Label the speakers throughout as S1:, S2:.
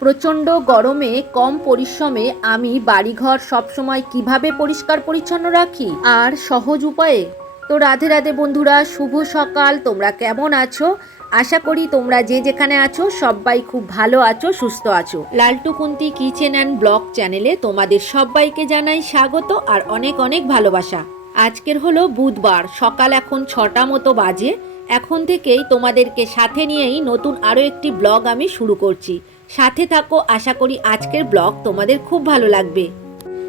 S1: প্রচণ্ড গরমে, কম পরিশ্রমে আমি বাড়িঘর সবসময় কীভাবে পরিষ্কার পরিচ্ছন্ন রাখি? আর সহজ উপায়ে? তো রাধে রাধে বন্ধুরা, শুভ সকাল। তোমরা কেমন আছো? আশা করি তোমরা যে যেখানে আছো, সবাই খুব ভালো আছো, সুস্থ আছো। Laltu Kunti kitchen and blog চ্যানেলে তোমাদের সবাইকে জানাই স্বাগত আর অনেক অনেক ভালোবাসা। আজকের হলো বুধবার, সকাল এখন ছটা মতো বাজে। এখন থেকেই তোমাদেরকে সাথে নিয়েই নতুন আরও একটি ব্লগ আমি শুরু করছি। সাথে থাকো, আশা করি আজকের ব্লগ তোমাদের খুব ভালো লাগবে।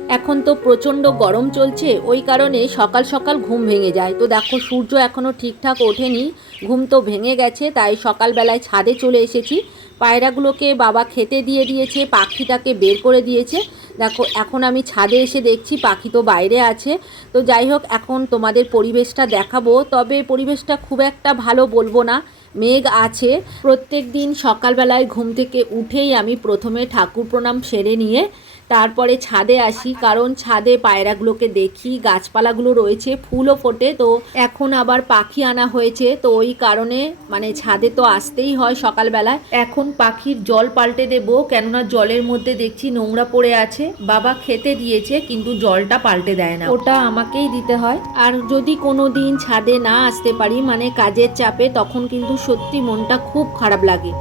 S1: এখন তো প্রচণ্ড গরম চলছে, ওই কারণে সকাল সকাল ঘুম ভেঙে যায়। তো দেখো, সূর্য এখনও ঠিকঠাক ওঠেনি, ঘুম তো ভেঙে গেছে, তাই সকালবেলায় ছাদে চলে এসেছি। পায়রাগুলোকে বাবা খেতে দিয়ে দিয়েছে, পাখিটাকে বের করে দিয়েছে। দেখো, এখন আমি ছাদে এসে দেখছি পাখি তো বাইরে আছে। তো যাই হোক, এখন তোমাদের পরিবেশটা দেখাবো। তবে পরিবেশটা খুব একটা ভালো বলব না। মেঘ আছে। প্রত্যেক দিন সকালবেলায় ঘুম থেকে উঠেই আমি প্রথমে ঠাকুর প্রণাম সেরে নিয়ে তারপরে ছাদে আসি। কারণ ছাদে পায়রাগুলোকে দেখি, গাছপালাগুলো রয়েছে, ফুলও ফোটে। তো এখন আবার পাখি আনা হয়েছে। তো ওই কারণে মানে ছাদে তো আসতেই হয় সকালবেলায়। এখন পাখির জল পাল্টে দেবো। কেননা জলের মধ্যে দেখছি নোংরা পড়ে আছে। বাবা খেতে দিয়েছে, কিন্তু জলটা পাল্টে দেয় না। ওটা আমাকেই দিতে হয়। আর যদি কোনো দিন ছাদে না আসতে পারি মানে কাজের চাপে, তখন কিন্তু সত্যি মনটা খুব খারাপ লাগে।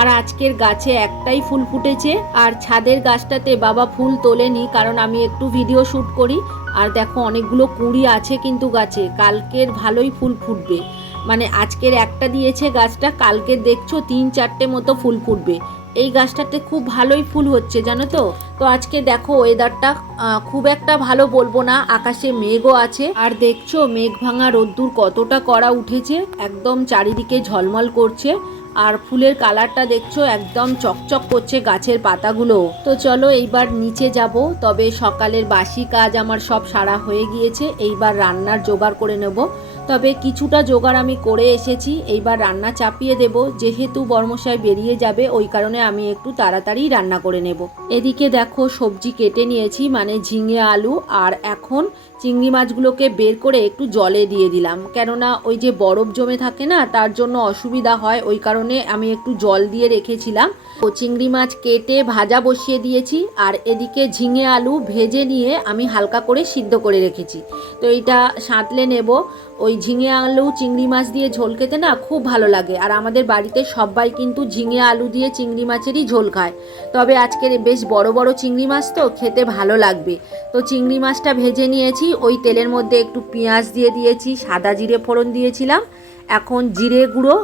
S1: আর আজকের গাছে একটাই ফুল ফুটেছে, আর ছাদের গাছটাতে বাবা ফুল তোলেনি, কারণ আমি একটু ভিডিও শ্যুট করি। আর দেখো, অনেকগুলো কুড়ি আছে কিন্তু গাছে, কালকের ভালোই ফুল ফুটবে। মানে আজকের একটা দিয়েছে গাছটা, কালকে দেখছ তিন চারটে মতো ফুল ফুটবে। এই গাছটাতে খুব ভালোই ফুল হচ্ছে, জানো তো? তো আজকে দেখো ওয়েদারটা খুব একটা ভালো বলব না, আকাশে মেঘও আছে। আর দেখছ মেঘ ভাঙা রোদ্দুর কতটা করা উঠেছে, একদম চারিদিকে ঝলমল করছে। আর ফুলের কালারটা দেখছ, একদম চকচক করছে গাছের পাতাগুলো। তো চলো এইবার নিচে যাব, তবে সকালের বাসি কাজ আমার সব সারা হয়ে গিয়েছে, এইবার রান্নার জোগাড় করে নেব। তবে কিছুটা জোগাড় আমি করে এসেছি, এইবার রান্না চাপিয়ে দেব। যেহেতু বর্মশাই বেরিয়ে যাবে, ওই কারণে আমি একটু তাড়াতাড়ি রান্না করে নেব। এদিকে দেখো, সবজি কেটে নিয়েছি মানে ঝিঙে আলু, আর এখন চিংড়ি মাছগুলোকে বের করে একটু জলে দিয়ে দিলাম। কেননা ওই যে বরফ জমে থাকে না, তার জন্য অসুবিধা হয়, ওই কারণে আমি একটু জল দিয়ে রেখেছিলাম। ও চিংড়ি মাছ কেটে ভাজা বসিয়ে দিয়েছি, আর এদিকে ঝিঙে আলু ভেজে নিয়ে আমি হালকা করে সিদ্ধ করে রেখেছি। তো এইটা সাঁতলে নেব। ওই ঝিঙে আলু, চিংড়ি মাছ দিয়ে ঝোল খেতে না খুব ভালো লাগে। আর আমাদের বাড়িতে সবাই কিন্তু ঝিঙে আলু দিয়ে চিংড়ি মাছেরই ঝোল খায়। তবে আজকের বেশ বড় বড় চিংড়ি মাছ তো খেতে ভালো লাগবে। তো চিংড়ি মাছটা ভেজে নিয়েছি। ওই তেলের মধ্যে একটু পেঁয়াজ দিয়ে দিয়েছি, সাদা জিরে ফোড়ন দিয়েছিলাম। এখন জিরে গুঁড়ো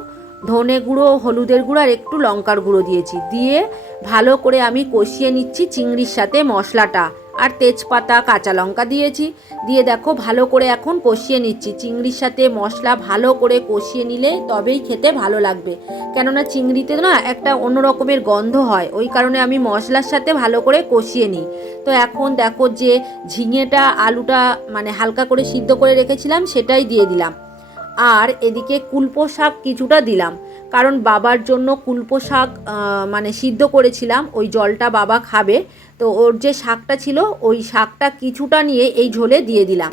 S1: ধনে গুঁড়ো, হলুদের গুঁড়ো আর একটু লঙ্কার গুঁড়ো দিয়েছি। দিয়ে ভালো করে আমি কষিয়ে নিচ্ছি চিংড়ির সাথে মশলাটা। আর তেজপাতা, কাঁচা লঙ্কা দিয়েছি। দিয়ে দেখো ভালো করে এখন কষিয়ে নিচ্ছি। চিংড়ির সাথে মশলা ভালো করে কষিয়ে নিলে তবেই খেতে ভালো লাগবে। কেননা চিংড়িতে না একটা অন্য রকমের গন্ধ হয়। ওই কারণে আমি মশলার সাথে ভালো করে কষিয়ে নিই। তো এখন দেখো যে ঝিঙেটা, আলুটা মানে হালকা করে সিদ্ধ করে রেখেছিলাম, সেটাই দিয়ে দিলাম। আর এদিকে কুলপো শাক কিছুটা দিলাম, কারণ বাবার জন্য কুলপো শাক মানে সিদ্ধ করেছিলাম, ওই জলটা বাবা খাবে। তো ওর যে শাকটা ছিল, ওই শাকটা কিছুটা নিয়ে এই ঝোলে দিয়ে দিলাম।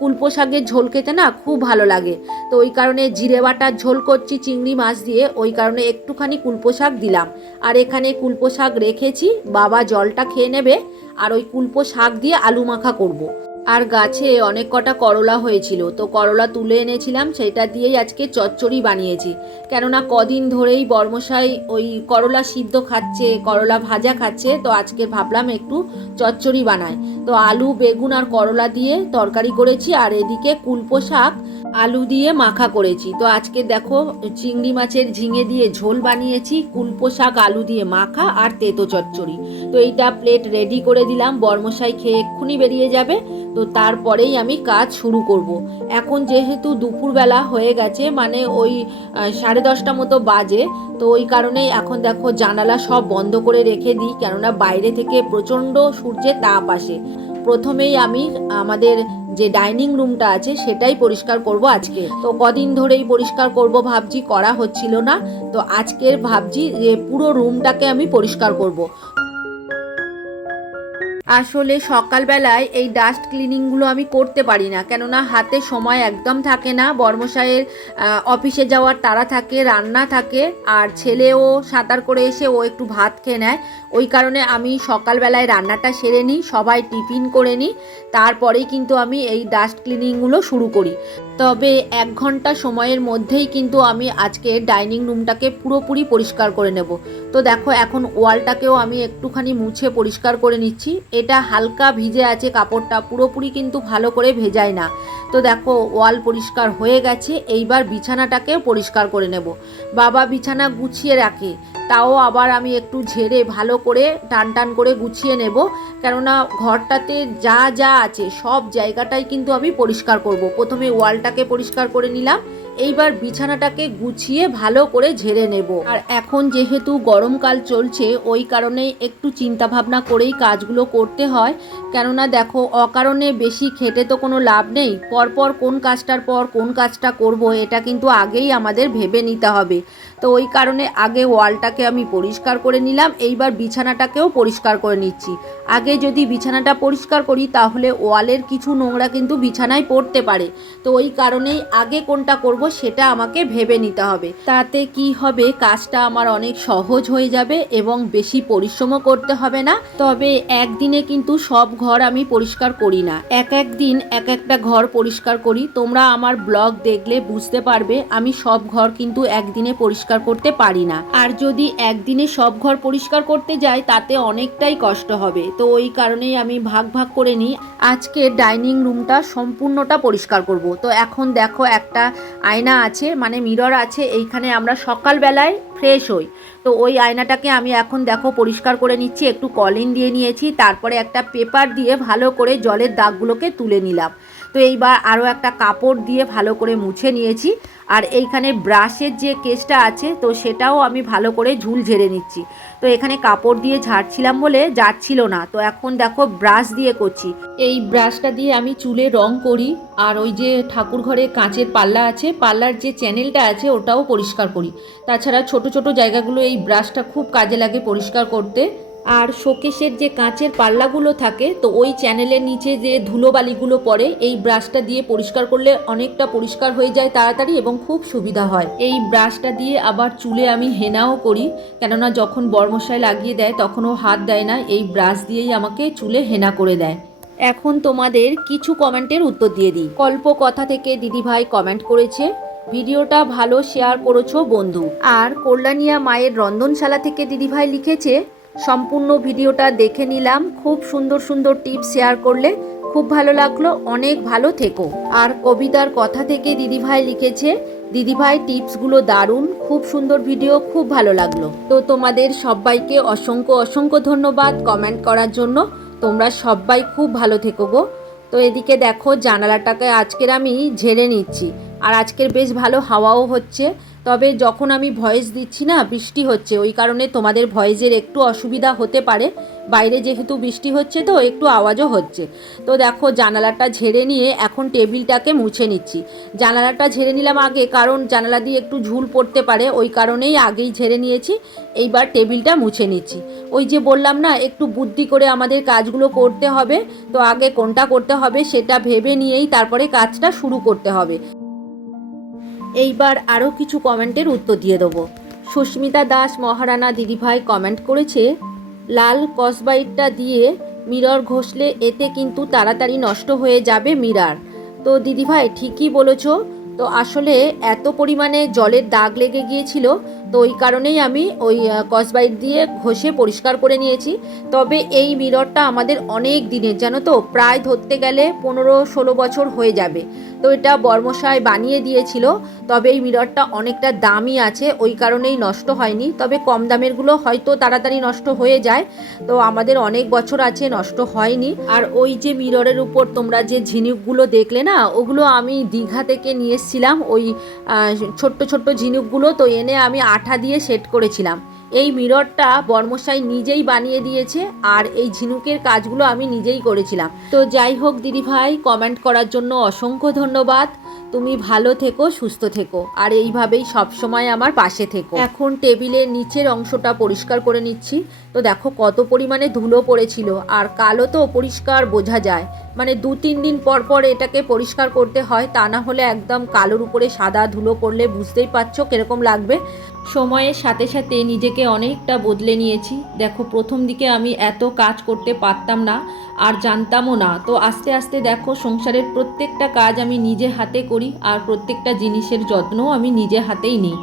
S1: কুলপো শাকের ঝোল খেতে না খুব ভালো লাগে, তো ওই কারণে জিরে বাটার ঝোল করছি, চিংড়ি মাছ দিয়ে, ওই কারণে একটুখানি কুলপো শাক দিলাম। আর এখানে কুলপো শাক রেখেছি, বাবা জলটা খেয়ে নেবে, আর ওই কুলপো শাক দিয়ে আলু মাখা করব। আর গাছে অনেক কটা করলা হয়েছিল। তো করলা তুলে এনেছিলাম, সেটা দিয়েই আজকে চচ্চড়ি বানিয়েছি। কেননা কদিন ধরেই বর্মশাই ওই করলা সিদ্ধ খাচ্ছে, করলা ভাজা খাচ্ছে, তো আজকে ভাবলাম একটু চচ্চড়ি বানায় তো আলু, বেগুন আর করলা দিয়ে তরকারি করেছি, আর এদিকে কুলপো শাক আলু দিয়ে মাখা করেছি। তো আজকে দেখো, চিংড়ি মাছের ঝিঙে দিয়ে ঝোল বানিয়েছি, কুলপো শাক, আলু দিয়ে মাখা আর তেতো চচ্চড়ি। তো এইটা প্লেট রেডি করে দিলাম, বর্মশাই খেয়ে এক্ষুনি বেরিয়ে যাবে। তো তারপরেই আমি কাজ শুরু করব। এখন যেহেতু দুপুরবেলা হয়ে গেছে মানে ওই সাড়ে দশটা মতো বাজে, তো ওই কারণেই এখন দেখো জানালা সব বন্ধ করে রেখে দিই, কেননা বাইরে থেকে প্রচণ্ড সূর্যের তাপ আসে। প্রথমেই আমি আমাদের যে ডাইনিং রুমটা আছে সেটাই পরিষ্কার করব আজকে। তো কদিন ধরেই পরিষ্কার করব ভাবছি, করা হচ্ছিল না। তো আজকের ভাবছি যে পুরো রুমটাকে আমি পরিষ্কার করব। আসলে সকালবেলায় এই ডাস্ট ক্লিনিংগুলো আমি করতে পারি না, কেননা হাতে সময় একদম থাকে না। বর্মশাইয়ের অফিসে যাওয়ার তারা থাকে, রান্না থাকে, আর ছেলেও সাঁতার করে এসে ও একটু ভাত খেয়ে নেয়। ওই কারণে আমি সকালবেলায় রান্নাটা সেরে নিই, সবাই টিফিন করে নিই, তারপরেই কিন্তু আমি এই ডাস্ট ক্লিনিংগুলো শুরু করি। তবে এক ঘণ্টা সময়ের মধ্যেই কিন্তু আমি আজকে ডাইনিং রুমটাকে পুরোপুরি পরিষ্কার করে নেব। তো দেখো, এখন ওয়ালটাকেও আমি একটুখানি মুছে পরিষ্কার করে নিচ্ছি। এটা হালকা ভিজে আছে কাপড়টা, পুরোপুরি কিন্তু ভালো করে ভেজায় না। তো দেখো, ওয়াল পরিষ্কার হয়ে গেছে, এইবার বিছানাটাকেও পরিষ্কার করে নেব। বাবা বিছানা গুছিয়ে রাখে তাও আবার আমি একটু ঝেড়ে ভালো করে টান টান করে গুছিয়ে নেব। কেননা ঘরটাতে যা যা আছে সব জায়গাটাই কিন্তু আমি পরিষ্কার করব। প্রথমে ওয়ালটাকে পরিষ্কার করে নিলাম, এইবার বিছানাটাকে গুছিয়ে ভালো করে ঝেড়ে নেব। আর এখন যেহেতু গরমকাল চলছে, ওই কারণে একটু চিন্তা ভাবনা করেই কাজগুলো করতে হয়। কেননা দেখো, অকারণে বেশি খেটে তো কোনো লাভ নেই। পরপর কোন কাজটার পর কোন কাজটা করব, এটা কিন্তু আগেই আমাদের ভেবে নিতে হবে। তো ওই কারণে আগে ওয়ালটাকে আমি পরিষ্কার করে নিলাম, এইবার বিছানাটাকেও পরিষ্কার করে নিচ্ছি। আগে যদি বিছানাটা পরিষ্কার করি, তাহলে ওয়ালের কিছু নোংরা কিন্তু বিছানায় পড়তে পারে। তো ওই কারণেই আগে কোনটা করব সেটা আমাকে ভেবে নিতে হবে। তাতে কি হবে, কাজটা আমার অনেক সহজ হয়ে যাবে এবং বেশি পরিশ্রমও করতে হবে না। তবে একদিনে কিন্তু সব ঘর আমি পরিষ্কার করি না। এক এক দিন এক একটা ঘর পরিষ্কার করি। তোমরা আমার ব্লগ দেখলে বুঝতে পারবে, আমি সব ঘর কিন্তু একদিনে পরিষ্কার করতে পারি না। আর যদি একদিনে সব ঘর পরিষ্কার করতে যাই, তাতে অনেকটাই কষ্ট হবে। তো ওই কারণেই আমি ভাগ ভাগ করে নিই। আজকে ডাইনিং রুমটা সম্পূর্ণটা পরিষ্কার করব। তো এখন দেখো একটা আয়না আছে মানে মিরর আছে, এইখানে আমরা সকালবেলায় ফ্রেশ হই। তো ওই আয়নাটাকে আমি এখন দেখো পরিষ্কার করে নিচ্ছি, একটু কলিন দিয়ে নিয়েছি, তারপরে একটা পেপার দিয়ে ভালো করে জলের দাগগুলোকে তুলে নিলাম। তো এইবার আরও একটা কাপড় দিয়ে ভালো করে মুছে নিয়েছি। আর এইখানে ব্রাশের যে কেসটা আছে, তো সেটাও আমি ভালো করে ঝুল ঝেড়ে নিচ্ছি। তো এখানে কাপড় দিয়ে ঝাড়ছিলাম বলে যাচ্ছিল না। তো এখন দেখো ব্রাশ দিয়ে করছি। এই ব্রাশটা দিয়ে আমি চুলে রং করি আর ওই যে ঠাকুর ঘরে কাঁচের পাল্লা আছে, পাল্লার যে চ্যানেলটা আছে ওটাও পরিষ্কার করি। তাছাড়া ছোট ছোট জায়গাগুলো এই ব্রাশটা খুব কাজে লাগে পরিষ্কার করতে। আর শোকেশের যে কাঁচের পাল্লাগুলো থাকে, তো ওই চ্যানেলের নিচে যে ধুলোবালিগুলো পড়ে, এই ব্রাশটা দিয়ে পরিষ্কার করলে অনেকটা পরিষ্কার হয়ে যায় তাড়াতাড়ি এবং খুব সুবিধা হয়। এই ব্রাশটা দিয়ে আবার চুলে আমি হেনাও করি, কেননা যখন বর্মশাই লাগিয়ে দেয় তখনও হাত দেয় না, এই ব্রাশ দিয়েই আমাকে চুলে হেনা করে দেয়। এখন তোমাদের কিছু কমেন্টের উত্তর দিয়ে দিই। কল্প কথা থেকে দিদিভাই কমেন্ট করেছে, ভিডিওটা ভালো শেয়ার করেছ বন্ধু। আর কল্যাণিয়া মায়ের রন্ধনশালা থেকে দিদিভাই লিখেছে সম্পূর্ণ ভিডিওটা দেখে নিলাম। খুব সুন্দর সুন্দর টিপস শেয়ার করলে খুব ভালো লাগল। অনেক ভালো থেকো। আর কবিতার কথা থেকে দিদিভাই লিখেছে, দিদিভাই, টিপসগুলো দারুণ। খুব সুন্দর ভিডিও, খুব ভালো লাগল। তো তোমাদের সবাইকে অসংখ্য অসংখ্য ধন্যবাদ কমেন্ট করার জন্য। তোমরা সবাই খুব ভালো থেকো গো। তো এদিকে দেখো, জানালাটাকে আজকের আমি ঝেড়ে নিচ্ছি। আর আজকের বেশ ভালো হাওয়াও হচ্ছে। তবে যখন আমি ভয়েস দিচ্ছি না, বৃষ্টি হচ্ছে। ওই কারণে তোমাদের ভয়েসের একটু অসুবিধা হতে পারে। বাইরে যেহেতু বৃষ্টি হচ্ছে তো, একটু আওয়াজও হচ্ছে। তো দেখো, জানালাটা ঝেড়ে নিয়ে এখন টেবিলটাকে মুছে নিচ্ছি। জানালাটা ঝেড়ে নিলাম আগে, কারণ জানালা দিয়ে একটু ঝুল পড়তে পারে। ওই কারণেই আগেই ঝেড়ে নিয়েছি। এইবার টেবিলটা মুছে নিচ্ছি। ওই যে বললাম না, একটু বুদ্ধি করে আমাদের কাজগুলো করতে হবে। তো আগে কোনটা করতে হবে সেটা ভেবে নিয়েই তারপরে কাজটা শুরু করতে হবে। এইবার আরও কিছু কমেন্টের উত্তর দিয়ে দেবো। সুস্মিতা দাস, মহারানা দিদিভাই কমেন্ট করেছে, লাল কসবাইটটা দিয়ে মিরর ঘষলে এতে কিন্তু তাড়াতাড়ি নষ্ট হয়ে যাবে মিরার। তো দিদিভাই ঠিকই বলেছ, তো আসলে এত পরিমাণে জলের দাগ লেগে গিয়েছিল, তো ওই কারণেই আমি ওই কসবাইট দিয়ে ঘষে পরিষ্কার করে নিয়েছি। তবে এই মিররটা আমাদের অনেক দিনের, জানো তো, প্রায় ধরতে গেলে পনেরো ষোলো বছর হয়ে যাবে। তো এটা বর্মশাই বানিয়ে দিয়েছিল, তবে এই মিররটা অনেকটা দামি আছে, ওই কারণেই নষ্ট হয়নি। তবে কম দামেরগুলো হয়তো তাড়াতাড়ি নষ্ট হয়ে যায়, তো আমাদের অনেক বছর আছে নষ্ট হয়নি। আর ওই যে মিররের উপর তোমরা যে ঝিনুকগুলো দেখলে না, ওগুলো আমি দীঘা থেকে নিয়ে এসেছিলাম, ওই ছোট্ট ছোট্ট ঝিনুকগুলো, তো এনে আমি আঠা দিয়ে সেট করেছিলাম। এই মিররটা বর্মশাই নিজেই বানিয়ে দিয়েছে আর এই ঝিনুকের কাজগুলো আমি নিজেই করেছিলাম। তো যাই হোক দিদিভাই কমেন্ট করার জন্য অসংখ্য ধন্যবাদ। তুমি ভালো থেকো, সুস্থ থেকো। আর এইভাবেই সবসময় আমার পাশে থেকো। এখন টেবিলের নিচের অংশটা পরিষ্কার করে নিচ্ছি। তো দেখো কত পরিমাণে ধুলো পড়েছিল। আর কালো তো পরিষ্কার বোঝা যায়। মানে দু তিন দিন পর পর এটাকে পরিষ্কার করতে হয়, তা না হলে একদম কালোর উপরে সাদা ধুলো পড়লে বুঝতেই পারছ কীরকম লাগবে। সময়ের সাথে সাথে নিজেকে অনেকটা বদলে নিয়েছি। দেখো, প্রথম দিকে আমি এত কাজ করতে পারতাম না আর জানতামও না। তো আস্তে আস্তে দেখো, সংসারের প্রত্যেকটা কাজ আমি নিজে হাতে করি আর প্রত্যেকটা জিনিসের যত্নও আমি নিজে হাতেই নিই।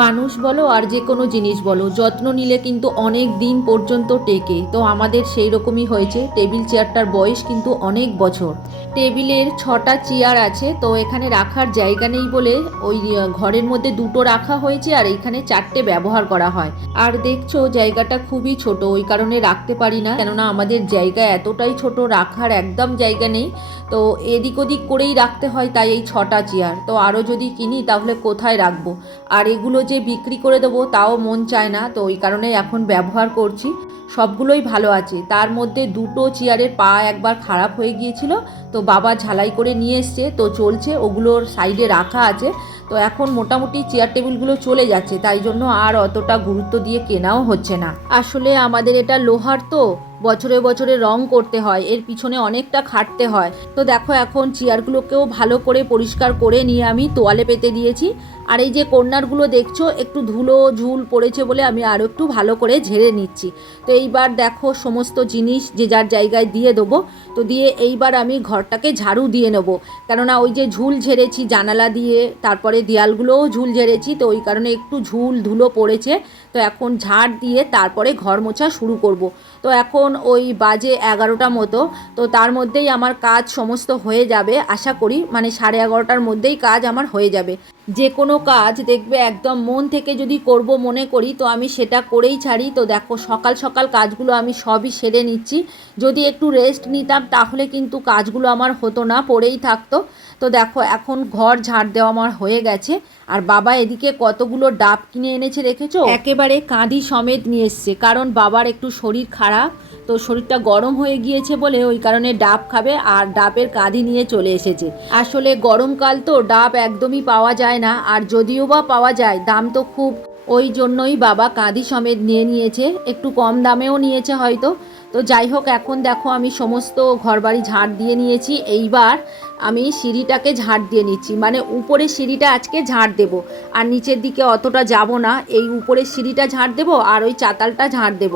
S1: মানুষ বলো আর যে কোনো জিনিস বলো, যত্ন নিলে কিন্তু অনেক দিন পর্যন্ত টেকে। তো আমাদের সেই রকমই হয়েছে। টেবিল চেয়ারটার বয়স কিন্তু অনেক বছর। টেবিলের ছটা চেয়ার আছে, তো এখানে রাখার জায়গা নেই বলে ওই ঘরের মধ্যে দুটো রাখা হয়েছে আর এখানে চারটে ব্যবহার করা হয়। আর দেখছ, জায়গাটা খুবই ছোট, ওই কারণে রাখতে পারি না। কেননা আমাদের জায়গা এতটাই ছোট রাখার একদম জায়গা নেই। তো এদিক ওদিক করেই রাখতে হয় তাই এই ছটা চেয়ার। তো আরও যদি কিনি তাহলে কোথায় রাখব? আর এগুলো যে বিক্রি করে দেবো তাও মন চায় না। তো ওই কারণে এখন ব্যবহার করছি। সবগুলোই ভালো আছে। তার মধ্যে দুটো চেয়ারের পা একবার খারাপ হয়ে গিয়েছিল। তো বাবা ঝালাই করে নিয়ে এসছে। তো চলছে। ওগুলোর সাইডে রাখা আছে। তো এখন মোটামুটি চেয়ার টেবিলগুলো চলে যাচ্ছে, তাই জন্য আর অতটা গুরুত্ব দিয়ে কেনাও হচ্ছে না। আসলে আমাদের এটা লোহার তো, বছরে বছরে রং করতে হয়, এর পিছনে অনেকটা খাটতে হয়। তো দেখো এখন চেয়ারগুলোকেও ভালো করে পরিষ্কার করে নিয়ে আমি তোয়ালে পেতে দিয়েছি। আর এই যে কর্নারগুলো দেখছ, একটু ধুলো ঝুল পড়েছে বলে আমি আরও একটু ভালো করে ঝেড়ে নিচ্ছি। তো এইবার দেখো সমস্ত জিনিস যে যার জায়গায় দিয়ে দেবো, তো দিয়ে এইবার আমি ঘরটাকে ঝাড়ু দিয়ে নেব। কেননা ওই যে ঝুল ঝেড়েছি জানালা দিয়ে, তারপরে দেয়ালগুলোও ঝুল ঝেড়েছি, তো ওই কারণে একটু ঝুল ধুলো পড়েছে। তো এখন ঝাড় দিয়ে তারপরে ঘর মোছা শুরু করব। তো এখন ওই বাজে এগারোটা মতো, তো তার মধ্যেই আমার কাজ সমস্ত হয়ে যাবে আশা করি মানে সাড়ে এগারোটার মধ্যেই কাজ আমার হয়ে যাবে। যে কোনো কাজ দেখবে একদম মন থেকে যদি করব মনে করি, তো আমি সেটা করেই ছাড়ি। তো দেখো সকাল সকাল কাজগুলো আমি সবই সেরে নিচ্ছি। যদি একটু রেস্ট নিতাম তাহলে কিন্তু কাজগুলো আমার হতো না, পড়েই থাকতো। তো দেখো, এখন ঘর ঝাড় দেওয়া আমার হয়ে গেছে। আর বাবা এদিকে কতগুলো ডাব কিনে এনেছে রেখেছো একেবারে কাঁদি সমেত নিয়ে এসছে। কারণ বাবার একটু শরীর খারাপ, তো শরীরটা গরম হয়ে গিয়েছে বলে ওই কারণে ডাব খাবে আর ডাবের কাঁধি নিয়ে চলে এসেছে। আসলে গরমকাল তো, ডাব একদমই পাওয়া যায় না। আর যদিও বা পাওয়া যায়, দাম তো খুব ওই জন্যই বাবা কাঁদি সমেত নিয়ে নিয়েছে। একটু কম দামেও নিয়েছে হয়তো। তো যাই হোক, এখন দেখো আমি সমস্ত ঘরবাড়ি ঝাড় দিয়ে নিয়েছি। এইবার আমি সিঁড়িটাকে ঝাড় দিয়ে নিচ্ছি। মানে উপরের সিঁড়িটা আজকে ঝাড় দেব। আর নিচের দিকে অতটা যাব না। এই উপরের সিঁড়িটা ঝাড় দেব আর ওই চাতালটা ঝাড় দেব।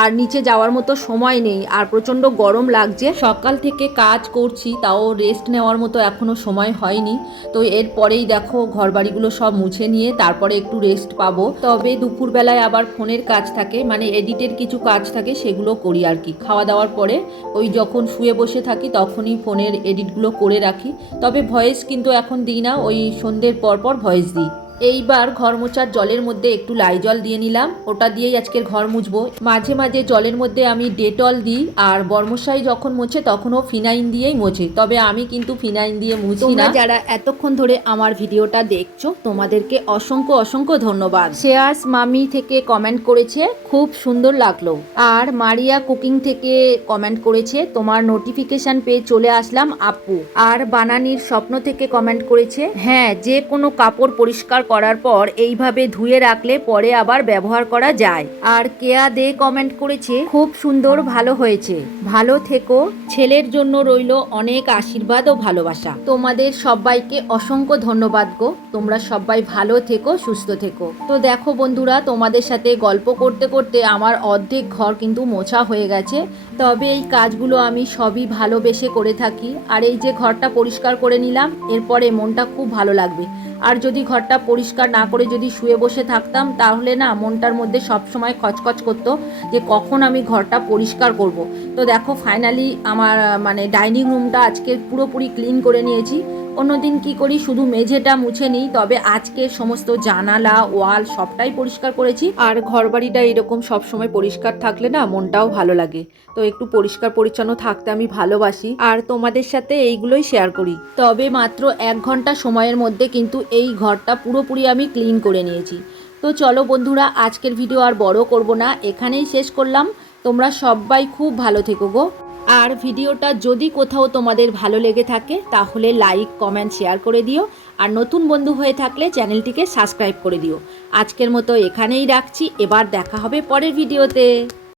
S1: আর নিচে যাওয়ার মতো সময় নেই। আর প্রচণ্ড গরম লাগছে। সকাল থেকে কাজ করছি, তাও রেস্ট নেওয়ার মতো এখনও সময় হয়নি। তো এরপরেই দেখো ঘরবাড়িগুলো সব মুছে নিয়ে তারপরে একটু রেস্ট পাবো। তবে দুপুরবেলায় আবার ফোনের কাজ থাকে। মানে এডিটের কিছু কাজ থাকে, সেগুলো করি আর কি। খাওয়া দাওয়ার পরে ওই যখন শুয়ে বসে থাকি তখনই ফোনের এডিটগুলো করে রাখি। তবে ভয়েস কিন্তু এখন দিই না, ওই সন্ধ্যের পর পর ভয়েস দিই। এইবার ঘর মোছার জলের মধ্যে একটু লাই জল দিয়ে নিলাম। ওটা দিয়েই আজকের ঘর মুছবো। মাঝে মাঝে জলের মধ্যে আমি ডেটল দিই আর বর্মশাই যখন মোছে তখনও ফিনাইন দিয়েই মোছে। তবে আমি কিন্তু ফিনাইন দিয়ে মুছি না। যারা এতক্ষণ ধরে আমার ভিডিওটা দেখছ তোমাদেরকে অসংখ্য অসংখ্য ধন্যবাদ। শেয়ার্স মামি থেকে কমেন্ট করেছে খুব সুন্দর লাগল। আর মারিয়া কুকিং থেকে কমেন্ট করেছে তোমার নোটিফিকেশন পেয়ে চলে আসলাম আপু। আর বানানির স্বপ্ন থেকে কমেন্ট করেছে হ্যাঁ যে কোনো কাপড় পরিষ্কার করার পর এইভাবে ধুয়ে রাখলে পরে আবার ব্যবহার করা যায়। আর কেয়া দে কমেন্ট করেছে, খুব সুন্দর, ভালো হয়েছে। ভালো থেকো। ছেলের জন্য রইল অনেক আশীর্বাদ ও ভালোবাসা। তোমাদের সবাইকে অসংখ্য ধন্যবাদ গো। তোমরা সবাই ভালো থেকো, সুস্থ থেকো। তো দেখো বন্ধুরা, তোমাদের সাথে গল্প করতে করতে আমার অর্ধেক ঘর কিন্তু মোছা হয়ে গেছে। তবে এই কাজগুলো আমি সবই ভালোবেসে করে থাকি। আর এই যে ঘরটা পরিষ্কার করে নিলাম, এরপরে মনটা খুব ভালো লাগবে। আর যদি ঘরটা পরিষ্কার না করে যদি শুয়ে বসে থাকতাম, তাহলে না মনটার মধ্যে সব সময় খচখচ করতো যে কখন আমি ঘরটা পরিষ্কার করব। তো দেখো ফাইনালি আমার মানে ডাইনিং রুমটা আজকে পুরোপুরি ক্লিন করে নিয়েছি অন্যদিন কি করি? শুধু মেঝেটা মুছে নিই তবে আজকে সমস্ত জানালা ওয়াল সবটাই পরিষ্কার করেছি। আর ঘরবাড়িটা এরকম সব সময় পরিষ্কার থাকলে না মনটাও ভালো লাগে। তো একটু পরিষ্কার পরিচ্ছন্ন থাকতে আমি ভালোবাসি। আর তোমাদের সাথে এইগুলোই শেয়ার করি। তবে মাত্র এক ঘণ্টা সময়ের মধ্যে কিন্তু এই ঘরটা পুরোপুরি আমি ক্লিন করে নিয়েছি। তো চলো বন্ধুরা আজকের ভিডিও আর বড় করব না। এখানেই শেষ করলাম। তোমরা সবাই খুব ভালো থেকো গো। আর ভিডিওটা যদি কোথাও তোমাদের ভালো লেগে থাকে, তাহলে লাইক কমেন্ট শেয়ার করে দিও। আর নতুন বন্ধু হয়ে থাকলে চ্যানেলটিকে সাবস্ক্রাইব করে দিও। আজকের মতো এখানেই রাখছি। এবার দেখা হবে পরের ভিডিওতে।